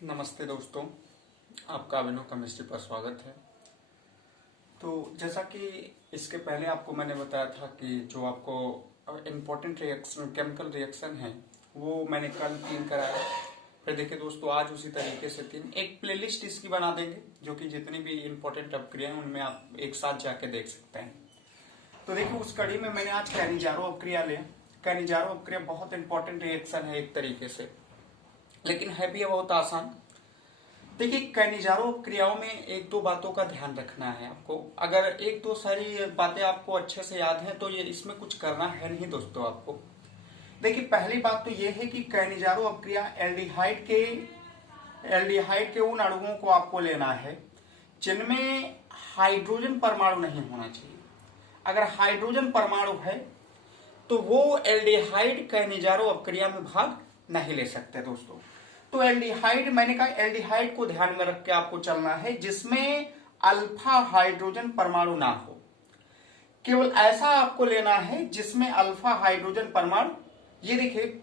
नमस्ते दोस्तों, आपका अभिनव केमिस्ट्री पर स्वागत है। तो जैसा कि इसके पहले आपको मैंने बताया था कि जो आपको इम्पोर्टेंट रिएक्शन केमिकल रिएक्शन है वो मैंने कल 3 कराया। फिर देखिए दोस्तों, आज उसी तरीके से 3 एक प्लेलिस्ट इसकी बना देंगे जो कि जितनी भी इम्पोर्टेंट अपक्रिया हैं उनमें आप एक साथ जाके देख सकते हैं। तो देखिए उस कड़ी में मैंने आज कैनिजारो अपक्रिया लिया। कैनिजारो अपक्रिया बहुत इंपॉर्टेंट रिएक्शन है एक तरीके से, लेकिन है भी बहुत आसान। देखिए कैनिजारो क्रियाओं में एक दो बातों का ध्यान रखना है आपको। अगर एक दो सारी बातें आपको अच्छे से याद हैं तो ये इसमें कुछ करना है नहीं दोस्तों आपको। देखिए पहली बात तो ये है कि कैनिजारो अपक्रिया एल्डिहाइड के उन अणुओं को आपको लेना है जिनमें हाइड्रोजन परमाणु नहीं होना चाहिए। अगर हाइड्रोजन परमाणु है तो वो एल्डिहाइड कैनिजारो अपक्रिया में भाग नहीं ले सकते दोस्तों। तो एल्डिहाइड, मैंने कहा एल्डिहाइड को ध्यान में रख के आपको चलना है जिसमें अल्फा हाइड्रोजन परमाणु ना हो। केवल ऐसा आपको लेना है जिसमें अल्फा हाइड्रोजन परमाणु, ये देखिए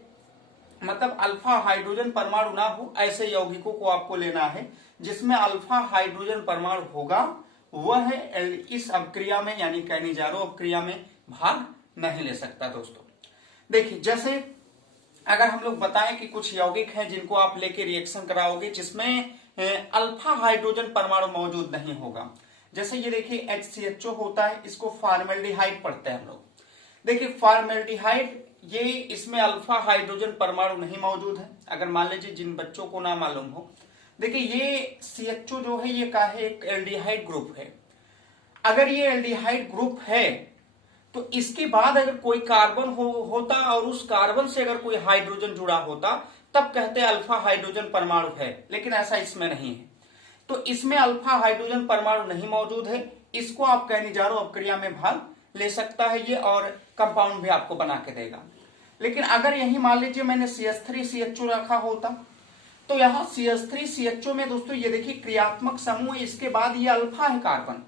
मतलब अल्फा हाइड्रोजन परमाणु ना हो, ऐसे यौगिकों को आपको लेना है जिसमें अल्फा हाइड्रोजन परमाणु होगा। वह इस अपक्रिया में यानी कैनिजारो अपक्रिया में भाग नहीं ले सकता दोस्तों। देखिए जैसे अगर हम लोग बताएं कि कुछ यौगिक हैं जिनको आप लेके रिएक्शन कराओगे जिसमें अल्फा हाइड्रोजन परमाणु मौजूद नहीं होगा, जैसे ये देखिए HCHO होता है, इसको फॉर्मेल्डिहाइड पढ़ते हैं हम लोग। देखिए फॉर्मेल्डिहाइड, ये इसमें अल्फा हाइड्रोजन परमाणु नहीं मौजूद है। अगर मान लीजिए जिन बच्चों को ना मालूम हो, देखिए ये CHO जो है ये का है एक एल्डिहाइड ग्रुप है। अगर ये एल्डिहाइड ग्रुप है तो इसके बाद अगर कोई कार्बन होता और उस कार्बन से अगर कोई हाइड्रोजन जुड़ा होता तब कहते हैं अल्फा हाइड्रोजन परमाणु है, लेकिन ऐसा इसमें नहीं है। तो इसमें अल्फा हाइड्रोजन परमाणु नहीं मौजूद है, इसको आप कैनिजारो अपक्रिया में भाग ले सकता है ये, और कंपाउंड भी आपको बना के देगा। लेकिन अगर यही मान लीजिए मैंने CH3CHO रखा होता तो यहाँ CH3CHO में दोस्तों ये देखिए क्रियात्मक समूह, इसके बाद ये अल्फा है कार्बन,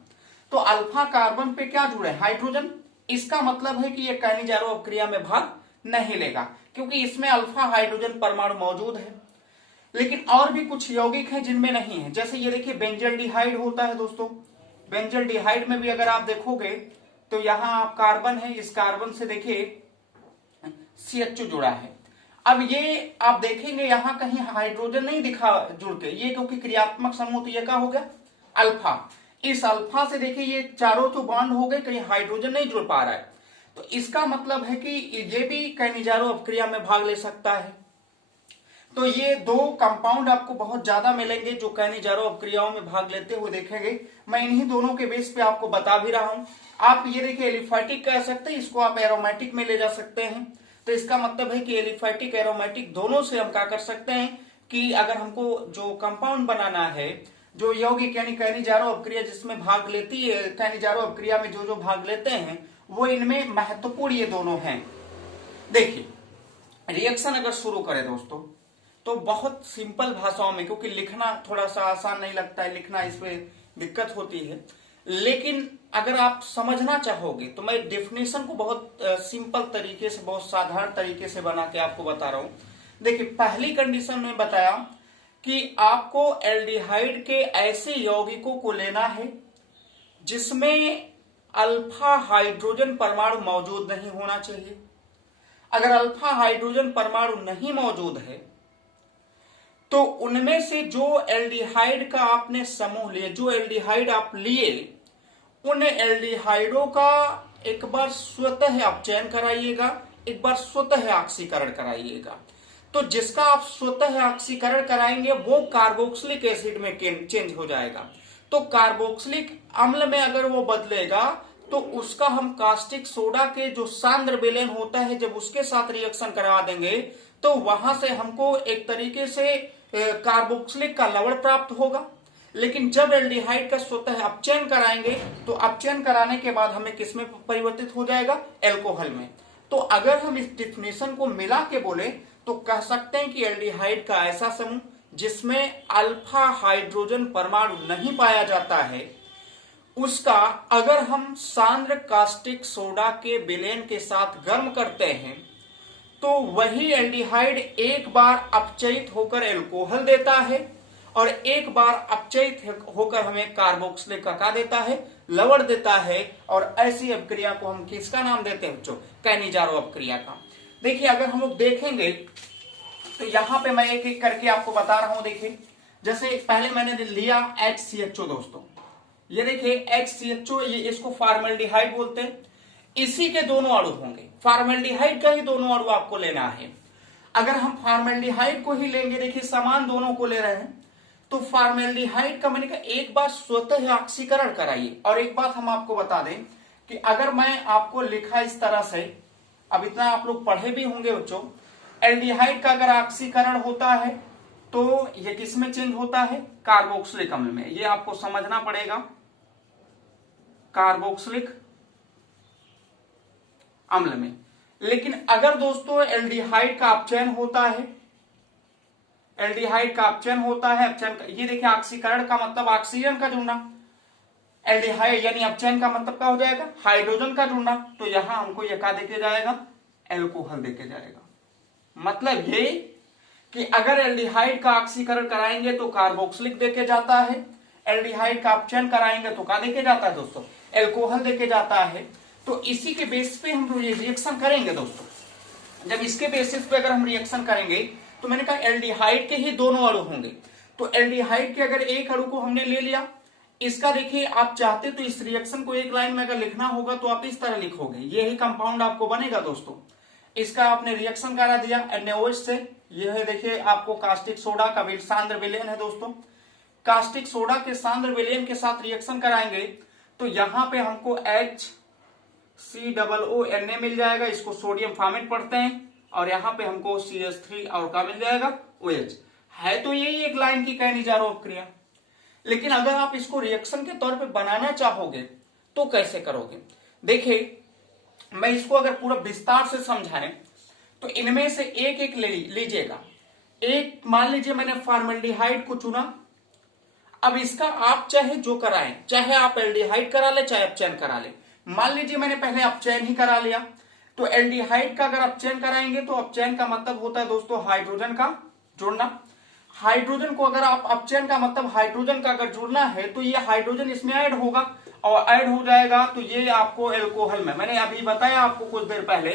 तो अल्फा कार्बन पे क्या जुड़े, हाइड्रोजन। इसका मतलब है कि ये कैनिजारो अपक्रिया में भाग नहीं लेगा क्योंकि इसमें अल्फा हाइड्रोजन परमाणु मौजूद है। लेकिन और भी कुछ यौगिक हैं जिनमें नहीं है, जैसे ये देखिए बेंजल्डिहाइड होता है दोस्तों। बेंजल्डिहाइड में भी अगर आप देखोगे तो यहां आप कार्बन है, इस कार्बन से देखिए CHO जुड़ा है। अब ये आप देखेंगे यहां कहीं हाइड्रोजन नहीं दिखा जुड़ के, ये क्योंकि क्रियात्मक समूह, तो ये क्या हो गया अल्फा। इस अल्फा से देखिए ये चारों तो बॉन्ड हो गए, कहीं हाइड्रोजन नहीं जुड़ पा रहा है, तो इसका मतलब है कि ये भी कैनिजारो अपक्रिया में भाग ले सकता है। तो ये दो कंपाउंड आपको बहुत ज्यादा मिलेंगे जो कैनिजारो अपक्रियाओं में भाग लेते हुए देखेंगे। मैं इन्हीं दोनों के बेस पे आपको बता भी रहा हूं। आप ये देखिए एलिफैटिक कह सकते हैं, इसको आप एरोमेटिक में ले जा सकते हैं। तो इसका मतलब है कि एलिफैटिक एरोमेटिक दोनों से हम क्या कर सकते हैं कि अगर हमको जो कंपाउंड बनाना है, जो यौगिक यानी कैनिजारो अपक्रिया जिसमें भाग लेती है, कैनिजारो अपक्रिया में जो भाग लेते हैं वो इनमें महत्वपूर्ण ये दोनों हैं। देखिए रिएक्शन अगर शुरू करें दोस्तों तो बहुत सिंपल भाषाओं में, क्योंकि लिखना थोड़ा सा आसान नहीं लगता है, लिखना इसमें दिक्कत होती है, लेकिन अगर आप समझना चाहोगे तो मैं डेफिनेशन को बहुत सिंपल तरीके से, बहुत साधारण तरीके से बना के आपको बता रहा हूं। देखिए पहली कंडीशन में बताया कि आपको एल्डिहाइड के ऐसे यौगिकों को लेना है जिसमें अल्फा हाइड्रोजन परमाणु मौजूद नहीं होना चाहिए। अगर अल्फा हाइड्रोजन परमाणु नहीं मौजूद है तो उनमें से जो एल्डिहाइड का आपने समूह लिया, जो एल्डिहाइड आप लिए, उन एल्डिहाइडों का एक बार स्वतः आप चयन कराइएगा, एक बार स्वतः ऑक्सीकरण कराइएगा। तो जिसका आप स्वतः ऑक्सीकरण कराएंगे वो कार्बोक्सिलिक एसिड में चेंज हो जाएगा। तो कार्बोक्सिलिक अम्ल में अगर वो बदलेगा तो उसका हम कास्टिक सोडा के जो सांद्र विलयन होता है जब उसके साथ रिएक्शन करवा देंगे तो वहां से हमको एक तरीके से कार्बोक्सिलिक का लवण प्राप्त होगा। लेकिन जब एल्डिहाइड का स्वतः अपचयन कराएंगे तो अपचयन कराने के बाद हमें किसमें परिवर्तित हो जाएगा, एल्कोहल में। तो अगर हम इस डिफिनेशन को मिला के बोले तो कह सकते हैं कि एल्डिहाइड का ऐसा समूह जिसमें अल्फा हाइड्रोजन परमाणु नहीं पाया जाता है, उसका अगर हम सांद्र कास्टिक सोडा के विलयन के साथ गर्म करते हैं तो वही एल्डिहाइड एक बार अपचयित होकर एल्कोहल देता है और एक बार अपचयित होकर हमें कार्बोक्सिलिक का देता है, लवण देता है। और ऐसी अपक्रिया को हम किसका नाम देते हैं बच्चों? कैनिजारो अपक्रिया का। देखिए अगर हम लोग देखेंगे तो यहां पे मैं एक एक करके आपको बता रहा हूं। देखिए जैसे पहले मैंने लिया HCHO दोस्तों, ये देखिए HCHO, ये इसको फॉर्मल्डिहाइड बोलते हैं। इसी के दोनों अणु होंगे, फॉर्मल्डिहाइड का ही दोनों अणु आपको लेना है। अगर हम फॉर्मल्डिहाइड को ही लेंगे, देखिए समान दोनों को ले रहे हैं, तो फॉर्मल्डिहाइड का मैंने कहा एक बार स्वतः ऑक्सीकरण कराइए। और एक बात हम आपको बता दें कि अगर मैं आपको लिखा इस तरह से, अब इतना आप लोग पढ़े भी होंगे बच्चों, एल्डिहाइड का अगर ऑक्सीकरण होता है तो ये किस में चेंज होता है? कार्बोक्सिलिक अम्ल में। ये आपको समझना पड़ेगा, कार्बोक्सिलिक अम्ल में। लेकिन अगर दोस्तों एल्डिहाइड का अपचयन होता है, एल्डिहाइड का अपचयन होता है, ये देखिए ऑक्सीकरण का मतलब ऑक्सीजन का जुड़ना, एल्डिहाइड यानी अपचयन का मतलब क्या हो जाएगा? हाइड्रोजन का जुड़ना। तो यहां हमको यह क्या देके जाएगा? एल्कोहल देके जाएगा। मतलब ये कि अगर एल्डिहाइड का ऑक्सीकरण कराएंगे तो कार्बोक्सिलिक देके जाता है, एल्डिहाइड का अपचयन कराएंगे तो क्या देके जाता है दोस्तों? एल्कोहल देके जाता है। तो इसी के बेसिस पे हम ये रिएक्शन करेंगे दोस्तों। जब इसके बेसिस पे अगर हम रिएक्शन करेंगे तो मैंने कहा एल्डिहाइड के ही दोनों अणु होंगे। तो एल्डिहाइड के अगर एक अणु को हमने ले लिया, इसका देखिए आप चाहते तो इस रिएक्शन को एक लाइन में अगर लिखना होगा तो आप इस तरह लिखोगे, यही कंपाउंड आपको बनेगा दोस्तों। इसका आपने रिएक्शन करा दिया NaOH से, यह है देखिए आपको कास्टिक सोडा का सांद्र विलयन है दोस्तों। कास्टिक सोडा के सांद्र विलयन के साथ रिएक्शन कराएंगे तो यहां पे हमको HCOONA मिल जाएगा, इसको सोडियम फॉर्मेट पढ़ते हैं। और यहां पे हमको CH3 और क्या मिल जाएगा? OH। है तो यही एक लाइन की कैनिजारो अपक्रिया। लेकिन अगर आप इसको रिएक्शन के तौर पे बनाना चाहोगे तो कैसे करोगे? देखिए मैं इसको अगर पूरा विस्तार से समझाएं तो इनमें से एक एक लीजिएगा। एक मान लीजिए मैंने फॉर्मल्डिहाइड को चुना, अब इसका आप चाहे जो कराएं, चाहे आप एल्डिहाइड करा ले चाहे अपचयन करा ले। मान लीजिए मैंने पहले अपचयन ही करा लिया, तो एल्डिहाइड का अगर अपचयन कराएंगे तो अपचयन का मतलब होता है दोस्तों हाइड्रोजन का जुड़ना। हाइड्रोजन को अगर आप अपचयन का मतलब हाइड्रोजन का अगर जुड़ना है तो ये हाइड्रोजन इसमें ऐड होगा और ऐड हो जाएगा तो ये आपको एल्कोहल में, मैंने अभी बताया आपको कुछ देर पहले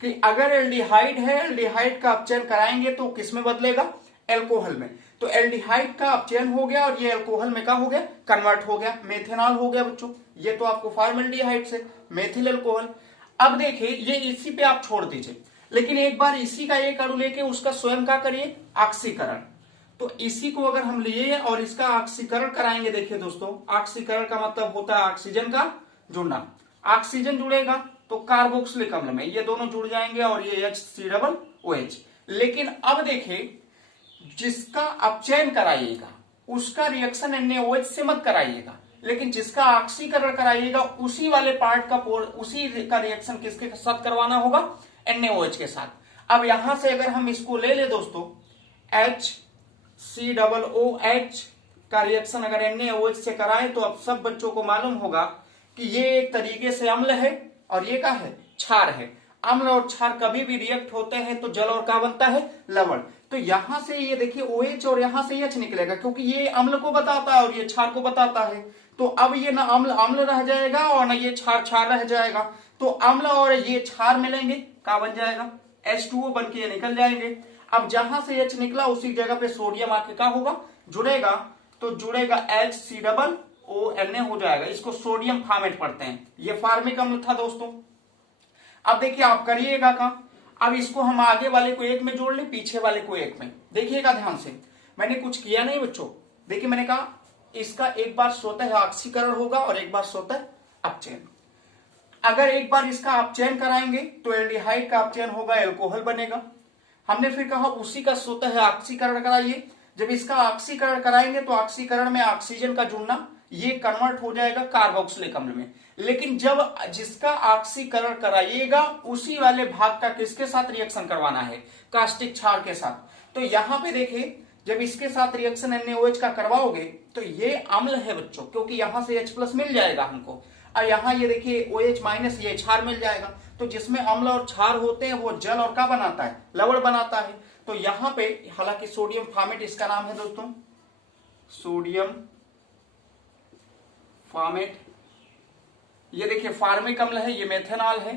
कि अगर एल्डिहाइड है, एल्डिहाइड का अपचयन कराएंगे तो किस में बदलेगा? एल्कोहल में। तो एल्डिहाइड का अपचयन हो गया और ये एल्कोहल में क्या हो गया? कन्वर्ट हो गया, मेथेनॉल हो गया बच्चों। ये तो आपको फॉर्मल्डिहाइड से मेथिल अल्कोहल। अब देखिए ये इसी पे आप छोड़ दीजिए, लेकिन एक बार इसी का एक अणु लेके उसका स्वयं का करिए ऑक्सीकरण। तो इसी को अगर हम लिए और इसका ऑक्सीकरण कराएंगे, देखिए दोस्तों ऑक्सीकरण का मतलब होता है ऑक्सीजन का जुड़ना। ऑक्सीजन जुड़ेगा तो कार्बोक्सिलिक अम्ल में ये दोनों जुड़ जाएंगे और ये HCOOH। लेकिन अब देखिए जिसका अपचयन कराइएगा उसका रिएक्शन NaOH से मत कराइएगा, लेकिन जिसका ऑक्सीकरण कराइएगा उसी वाले पार्ट का उसी का रिएक्शन किसके साथ करवाना होगा? NaOH के साथ। अब यहां से अगर हम इसको ले ले दोस्तों, HCOOH का रिएक्शन अगर NaOH से कराएं तो अब सब बच्चों को मालूम होगा कि ये एक तरीके से अम्ल है और ये क्या है? क्षार है। अम्ल और क्षार कभी भी रिएक्ट होते हैं तो जल और क्या बनता है? लवण। तो यहां से ये देखिए OH और यहां से H निकलेगा, क्योंकि ये अम्ल को बताता है और ये क्षार को बताता है। तो अब ये ना अम्ल अम्ल रह जाएगा और ना ये क्षार क्षार रह जाएगा। तो अम्ल और ये क्षार मिलेंगे, क्या बन जाएगा? H2O बन के ये निकल जाएंगे। अब जहां से H निकला उसी जगह पे सोडियम आके क्या होगा? जुड़ेगा। तो जुड़ेगा HCOONA हो जाएगा। इसको सोडियम फॉर्मेट पढ़ते हैं, ये फार्मिक अम्ल था दोस्तों। अब देखिए आप करिएगा का, अब इसको हम आगे वाले को एक में जोड़ ले, पीछे वाले को एक में। देखिएगा ध्यान से, मैंने कुछ किया नहीं बच्चों। देखिए मैंने कहा इसका एक बार स्वतः ऑक्सीकरण होगा और एक बार स्वतः अपचयन। अगर एक बार इसका अपचयन कराएंगे तो एल्डिहाइड का अपचयन होगा, एल्कोहल बनेगा। हमने फिर कहा उसी का स्वतः ऑक्सीकरण कराइए। जब इसका ऑक्सीकरण कराएंगे तो ऑक्सीकरण में ऑक्सीजन का जुड़ना, ये कन्वर्ट हो जाएगा कार्बोक्सिलिक अम्ल में। लेकिन जब जिसका ऑक्सीकरण कराइएगा उसी वाले भाग का किसके साथ रिएक्शन करवाना है? कास्टिक क्षार के साथ। तो यहां पे देखिए जब इसके साथ रिएक्शन NaOH का करवाओगे तो ये अम्ल है बच्चों, क्योंकि यहां से H+ मिल जाएगा हमको, और यहां ये देखिए OH- ये क्षार मिल जाएगा। तो जिसमें अम्ल और क्षार होते हैं वो जल और क्या बनाता है? लवण बनाता है। तो यहां पे हालांकि सोडियम फॉर्मेट इसका नाम है दोस्तों, सोडियम फॉर्मेट। ये देखिए फार्मिक अम्ल है, ये मेथेनॉल है,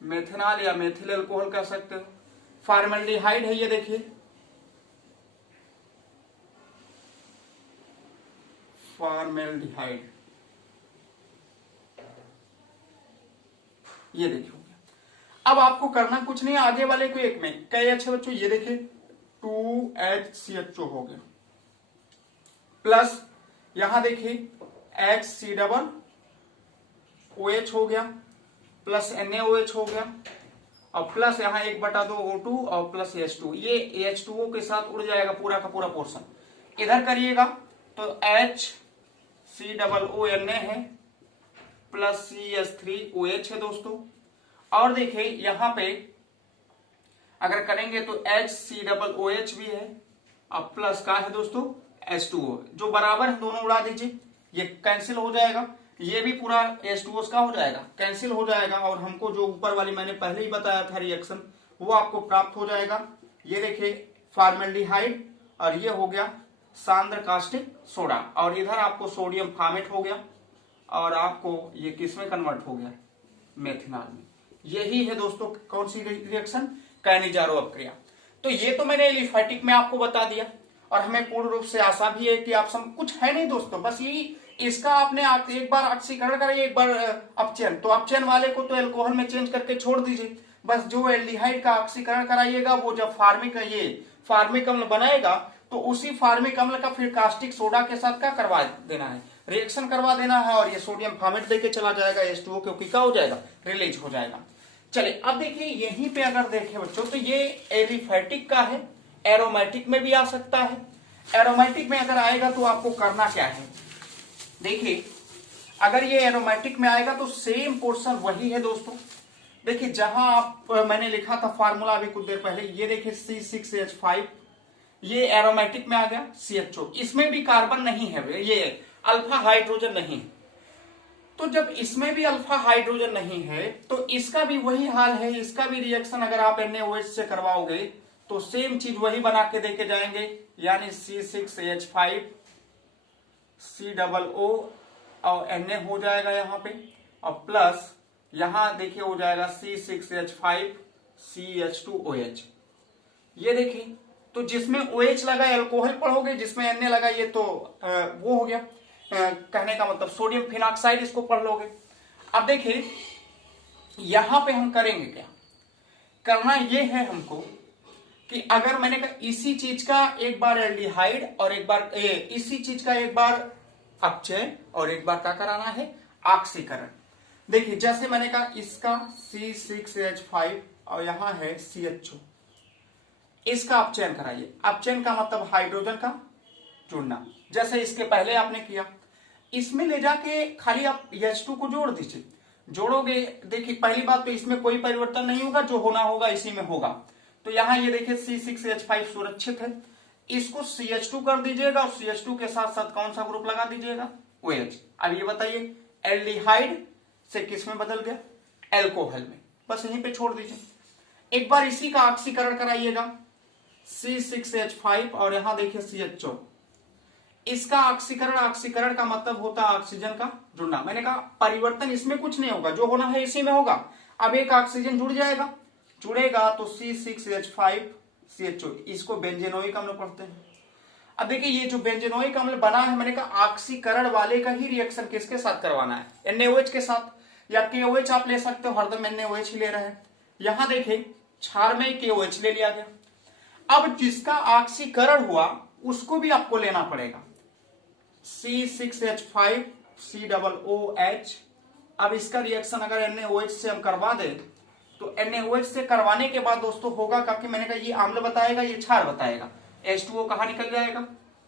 मेथेनॉल या मेथिल अल्कोहल कह सकते हो। फॉर्मल्डिहाइड है, ये देखिए फॉर्मल्डिहाइड, ये देखिए। अब आपको करना कुछ नहीं, आगे वाले को एक में कई अच्छे बच्चों, ये देखिए 2HCHO हो गया, प्लस यहां देखिए HCOOH हो गया, प्लस NaOH हो गया, और प्लस यहां 1/2 O2 और प्लस H2, ये H2O के साथ उड़ जाएगा पूरा का पूरा पोर्शन। इधर करिएगा तो HCOONA है प्लस CH3OH है दोस्तों। और देखिए यहां पे अगर करेंगे तो HCOOH भी है और प्लस का है दोस्तों H2O, जो बराबर है दोनों उड़ा दीजिए, ये कैंसिल हो जाएगा, ये भी पूरा H2O का हो जाएगा, कैंसिल हो जाएगा, और हमको जो ऊपर वाली मैंने पहले ही बताया था रिएक्शन वो आपको प्राप्त हो जाएगा। ये देखिए फॉर्मल्डिहाइड और ये हो गया सांद्र कास्टिक सोडा, और इधर आपको सोडियम फॉर्मेट हो गया, और आपको ये किस में कन्वर्ट हो गया, मेथनॉल में। यही है दोस्तों कौन सी रिएक्शन, कैनिजारो अपक्रिया। तो ये तो मैंने एलिफैटिक में आपको बता दिया, और हमें पूर्ण रूप से आशा भी है कि आप सब कुछ है नहीं दोस्तों, बस यही इसका आपने एक बार ऑक्सीकरण करिए, एक बार अपचयन, तो अपचयन वाले को तो एल्कोहल में चेंज करके छोड़ दीजिए, बस जो एल्डिहाइड का ऑक्सीकरण कराइएगा वो जब फार्मिक अम्ल बनाएगा तो उसी फार्मिक अम्ल का फिर कास्टिक सोडा के साथ क्या करवा देना है, रिएक्शन करवा देना है, और ये सोडियम फॉर्मेट देके चला जाएगा H2O, क्योंकि क्या हो जाएगा, रिलीज हो जाएगा। चलिए अब देखिए यहीं पे अगर देखें बच्चों तो ये एलिफैटिक का है, एरोमेटिक में भी आ सकता है। एरोमेटिक में अगर आएगा तो आपको करना क्या है, देखिए अगर ये एरोमेटिक में आएगा तो सेम पोर्शन वही है दोस्तों। देखिए जहां आप मैंने लिखा था फार्मूला अभी कुछ देर पहले, ये देखिए C6H5, ये एरोमेटिक में आ गया CHO, इसमें भी कार्बन नहीं है, ये अल्फा हाइड्रोजन नहीं। तो जब इसमें भी अल्फा हाइड्रोजन नहीं है तो इसका भी वही हाल है, इसका भी रिएक्शन अगर आप NaOH से करवाओगे तो सेम चीज वही बना के देके जाएंगे, यानी C6H5 COO और Na हो जाएगा यहाँ पे, और प्लस यहां देखिए हो जाएगा C6H5 CH2OH। ये देखिए तो जिसमें OH लगा एल्कोहल पढ़ोगे, जिसमें Na लगा ये तो वो हो गया, कहने का मतलब सोडियम फिनॉक्साइड इसको पढ़ लोगे। अब देखिए यहां पे हम करेंगे क्या, करना ये है हमको कि अगर मैंने कहा इसी चीज का एक बार एल्डिहाइड और एक बार इसी चीज का एक बार अपचयन और एक बार क्या कराना है, ऑक्सीकरण। देखिए जैसे मैंने कहा इसका C6H5 और यहां है CHO, इसका अपचयन कराइए। अपचयन का मतलब हाइड्रोजन का जुड़ना, जैसे इसके पहले आपने किया, इसमें ले जाके खाली आप H2 को जोड़ दीजिए। जोड़ोगे देखिए पहली बात तो इसमें कोई परिवर्तन नहीं होगा, जो होना होगा इसी में होगा। तो यहां ये देखिए C6H5 सुरक्षित है, इसको CH2 कर दीजिएगा और CH2 के साथ साथ कौन सा ग्रुप लगा दीजिएगा, OH। अब ये बताइए एल्डिहाइड से किस में बदल गया, एल्कोहल में, बस यहीं पे छोड़ दीजिए। एक बार इसी का ऑक्सीकरण कराइएगा C6H5 और यहां देखिए CHO, इसका ऑक्सीकरण का मतलब होता है ऑक्सीजन का जुड़ना। मैंने कहा परिवर्तन इसमें कुछ नहीं होगा, जो होना है इसी में होगा। अब एक ऑक्सीजन जुड़ेगा तो C6H5 CHO, इसको बेंजेनोइक अम्ल पढ़ते हैं। अब देखिए ये जो बेंजेनोइक अम्ल बना है, मैंने कहा ऑक्सीकरण वाले का ही रिएक्शन किसके साथ करवाना है, NaOH के साथ, या KOH आप ले सकते हो, हरदम NaOH ही ले रहे हैं। यहां देखिए क्षार में KOH ले लिया गया। अब जिसका ऑक्सीकरण हुआ उसको भी आपको लेना पड़ेगा, C6H5 COOH। अब इसका रिएक्शन अगर NaOH से हम करवा दें तो NaOH से करवाने के बाद दोस्तों होगा क्योंकि मैंने कहा ये अम्ल बताएगा, ये क्षार बताएगा, H2O कहां निकल जाएगा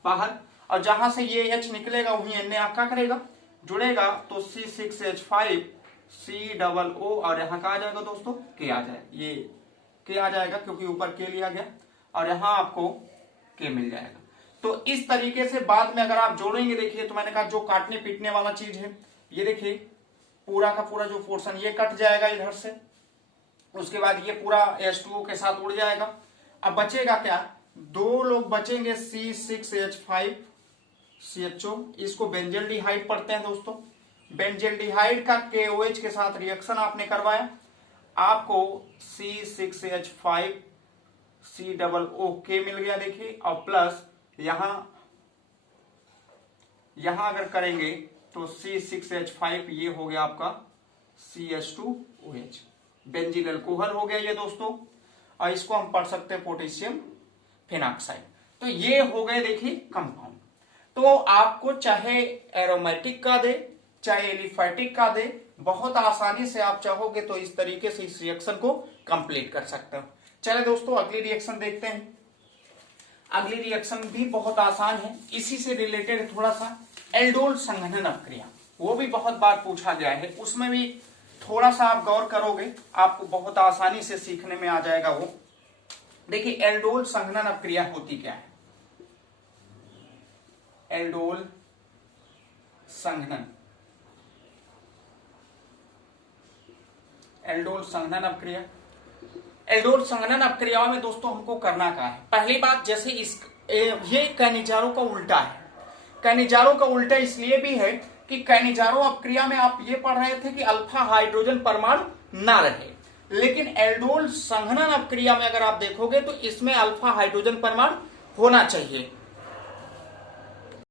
बाहर, और जहां से ये H निकलेगा वहीं Na क्या करेगा, जुड़ेगा, तो C6H5 COO और यहां का आ जाएगा दोस्तों K आ जाएगा, ये K आ जाएगा क्योंकि ऊपर K लिया गया, और यहां आपको K मिल जाएगा। तो इस तरीके से बाद में अगर आप जोड़ेंगे, देखिए तो मैंने कहा जो काटने पीटने वाला चीज है, ये देखिए पूरा का पूरा जो पोर्शन ये कट जाएगा इधर से, उसके बाद ये पूरा H2O के साथ उड़ जाएगा। अब बचेगा क्या, 2 लोग बचेंगे C6H5CHO। इसको बेंजल्डिहाइड पढ़ते हैं दोस्तों। बेंजल्डिहाइड का KOH के साथ रिएक्शन आपने करवाया, आपको C6H5COO मिल गया। देखिए, और प्लस यहां अगर करेंगे तो C6H5 ये हो गया आपका CH2OH, बेंजील अल्कोहल हो गया ये दोस्तों। और इसको हम पढ़ सकते हैं पोटेशियम फिनॉक्साइड। तो ये हो गए देखिए कंपाउंड। तो आपको चाहे एरोमेटिक का दे चाहे एलिफैटिक का दे, बहुत आसानी से आप चाहोगे तो इस तरीके से इस रिएक्शन को कंप्लीट कर सकते हो। चले दोस्तों अगली रिएक्शन देखते हैं। अगली रिएक्शन भी बहुत आसान है, इसी से रिलेटेड है थोड़ा सा। एल्डोल संघनन अपक्रिया, वो भी बहुत बार पूछा गया है, उसमें भी थोड़ा सा आप गौर करोगे आपको बहुत आसानी से सीखने में आ जाएगा वो। देखिए एल्डोल संघनन अपक्रिया होती क्या है। एल्डोल संघनन, एल्डोल संघनन अपक्रिया। एल्डोल संघनन अपक्रियाओं में दोस्तों हमको करना क्या है। पहली बात, जैसे ये कैनिजारो का उल्टा है। कैनिजारो का उल्टा इसलिए भी है कि कैनिजारो अपक्रिया में आप ये पढ़ रहे थे कि अल्फा हाइड्रोजन परमाणु ना रहे, लेकिन एल्डोल संघनन अपक्रिया में अगर आप देखोगे तो इसमें अल्फा हाइड्रोजन परमाणु होना चाहिए।